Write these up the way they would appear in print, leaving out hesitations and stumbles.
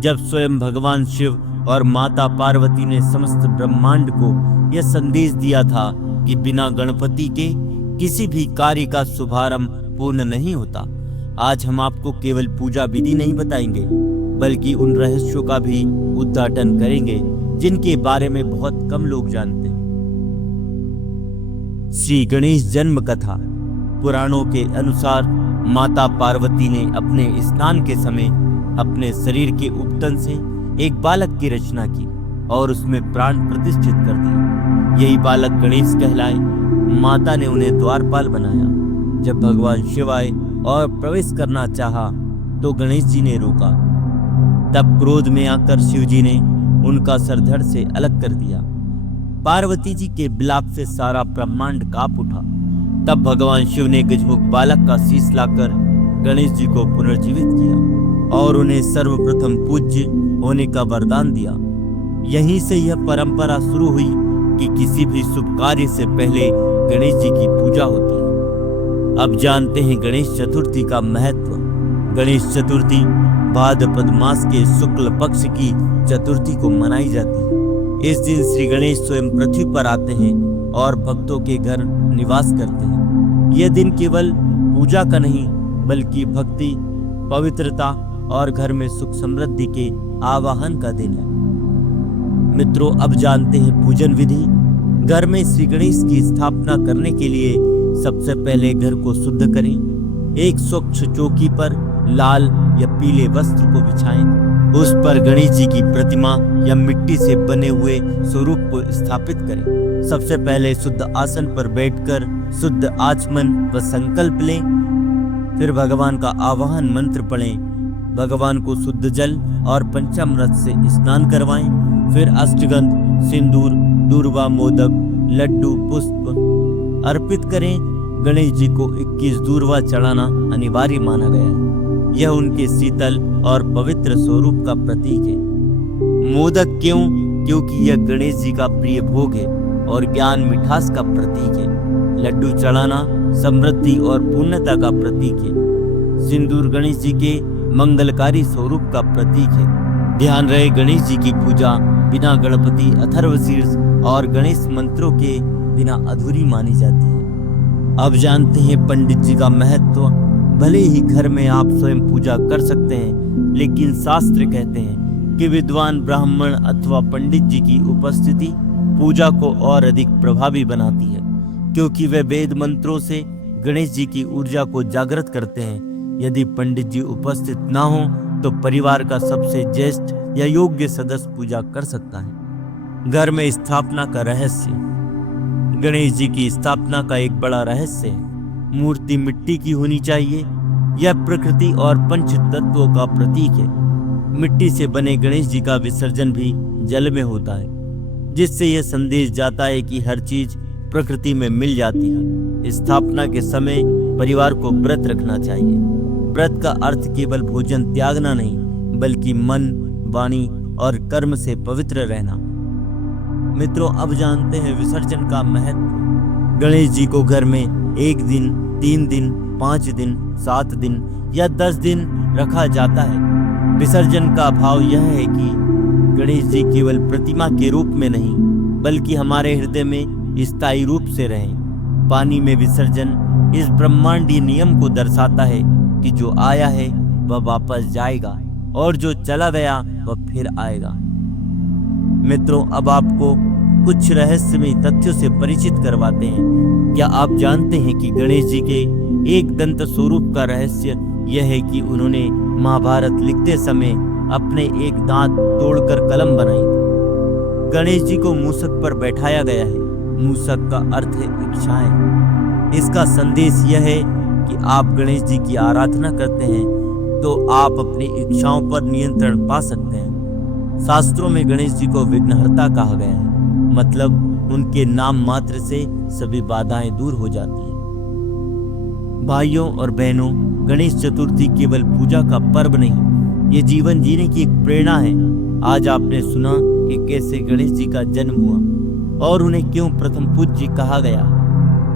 जब स्वयं भगवान शिव और माता पार्वती ने समस्त ब्रह्मांड को यह संदेश दिया था कि बिना गणपति के किसी भी कार्य का शुभारंभ पूर्ण नहीं होता। आज हम आपको केवल पूजा विधि नहीं बताएंगे, बल्कि उन रहस्यों का भी उद्घाटन करेंगे जिनके बारे में बहुत कम लोग जानते हैं। श्री गणेश जन्म कथा। पुराणों के अनुसार माता पार्वती ने अपने स्नान के समय अपने शरीर के उपतन से एक बालक की रचना की और उसमें प्राण प्रतिष्ठित कर दिए। यही बालक गणेश कहलाए। माता ने उन्हें द्वारपाल बनाया। जब भगवान शिव आए और प्रवेश करना चाहा तो गणेश जी ने रोका। तब क्रोध में आकर शिव जी ने उनका सर धड़ से अलग कर दिया। पार्वती जी के विलाप से सारा ब्रह्मांड कांप उठा। तब भगवान शिव ने गजमुख बालक का शीश लाकर गणेश जी को पुनर्जीवित किया और उन्हें सर्वप्रथम पूज्य होने का वरदान दिया। यहीं से यह परंपरा शुरू हुई कि किसी भी शुभ कार्य से पहले गणेश जी की पूजा होती है। अब जानते हैं गणेश चतुर्थी का महत्व। गणेश चतुर्थी भाद्रपद मास के शुक्ल पक्ष की चतुर्थी को मनाई जाती है। इस दिन श्री गणेश स्वयं पृथ्वी पर आते हैं और भक्तों के घर निवास करते हैं। यह दिन केवल पूजा का नहीं, बल्कि भक्ति, पवित्रता और घर में सुख समृद्धि के आवाहन का दिन है। मित्रों, अब जानते हैं पूजन विधि। घर में श्री गणेश की स्थापना करने के लिए सबसे पहले घर को शुद्ध करें। एक स्वच्छ चौकी पर लाल या पीले वस्त्र को बिछाएं। उस पर गणेश जी की प्रतिमा या मिट्टी से बने हुए स्वरूप को स्थापित करें। सबसे पहले शुद्ध आसन पर बैठकर शुद्ध आचमन व संकल्प लें। फिर भगवान का आवाहन मंत्र पढ़ें। भगवान को शुद्ध जल और पंचामृत से स्नान करवाएं। फिर अष्टगंध, सिंदूर, दूर्वा, मोदक, लड्डू, पुष्प अर्पित करें। गणेश जी को 21 दूर्वा चढ़ाना अनिवार्य माना गया है। यह उनके शीतल और पवित्र स्वरूप का प्रतीक है। मोदक क्यों? क्योंकि यह गणेश जी का प्रिय भोग है और ज्ञान मिठास का प्रतीक है। लड्डू चढ़ाना समृद्धि और पूर्णता का प्रतीक है। सिंदूर गणेश जी के मंगलकारी स्वरूप का प्रतीक है। ध्यान रहे, गणेश जी की पूजा बिना गणपति, अथर्वशीर्ष और गणेश मंत्रों के बिना अधूरी मानी जाती है। अब जानते हैं पंडित जी का महत्व। भले ही घर में आप स्वयं पूजा कर सकते हैं, लेकिन शास्त्र कहते हैं कि विद्वान ब्राह्मण अथवा पंडित जी की उपस्थिति पूजा को और अधिक प्रभावी बनाती है, क्योंकि वे वेद मंत्रों से गणेश जी की ऊर्जा को जागृत करते हैं। यदि पंडित जी उपस्थित ना हो तो परिवार का सबसे ज्येष्ठ या योग्य सदस्य पूजा कर सकता है। घर में स्थापना का रहस्य। गणेश जी की स्थापना का एक बड़ा रहस्य है। मूर्ति मिट्टी की होनी चाहिए। यह प्रकृति और पंच तत्वों का प्रतीक है। मिट्टी से बने गणेश जी का विसर्जन भी जल में होता है, जिससे यह संदेश जाता है कि हर चीज प्रकृति में मिल जाती है। स्थापना के समय परिवार को व्रत रखना चाहिए। व्रत का अर्थ केवल भोजन त्यागना नहीं, बल्कि मन, वाणी और कर्म से पवित्र रहना। मित्रों, अब जानते हैं विसर्जन का महत्व। गणेश जी को घर में 1 दिन, 3 दिन, 5 दिन, 7 दिन या 10 दिन रखा जाता है। विसर्जन का भाव यह है कि गणेश जी केवल प्रतिमा के रूप में नहीं, बल्कि हमारे हृदय में स्थायी रूप से रहें। पानी में विसर्जन इस ब्रह्मांडीय नियम को दर्शाता है कि जो आया है वह वापस जाएगा और जो चला गया वह फिर आएगा। मित्रों, अब आपको कुछ रहस्यमय तथ्यों से परिचित करवाते हैं। क्या आप जानते हैं कि गणेश जी के एक दंत स्वरूप का रहस्य यह है कि उन्होंने महाभारत लिखते समय अपने एक दांत तोड़कर कलम बनाई थी। गणेश जी को मूषक पर बैठाया गया है। मूषक का अर्थ है इच्छाएं। इसका संदेश यह है कि आप गणेश जी की आराधना करते हैं तो आप अपनी इच्छाओं पर नियंत्रण पा सकते हैं। शास्त्रों में गणेश जी को विघ्नहर्ता कहा गया है, मतलब उनके नाम मात्र से सभी बाधाएं दूर हो जाती हैं। भाइयों और बहनों, गणेश चतुर्थी केवल पूजा का पर्व नहीं, ये जीवन जीने की एक प्रेरणा है। आज आपने सुना कि कैसे गणेश जी का जन्म हुआ और उन्हें क्यों प्रथम पूज्य कहा गया,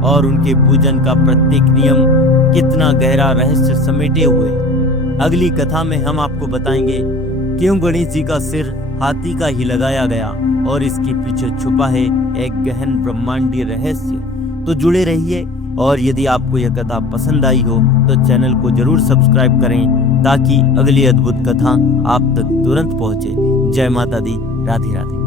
और उनके पूजन का प्रत्येक नियम कितना गहरा रहस्य समेटे हुए। अगली कथा में हम आपको बताएंगे क्यों गणेश जी का सिर हाथी का ही लगाया गया और इसके पीछे छुपा है एक गहन ब्रह्मांडीय रहस्य। तो जुड़े रहिए, और यदि आपको यह कथा पसंद आई हो तो चैनल को जरूर सब्सक्राइब करें ताकि अगली अद्भुत कथा आप तक तुरंत पहुंचे। जय माता दी, राधे राधे।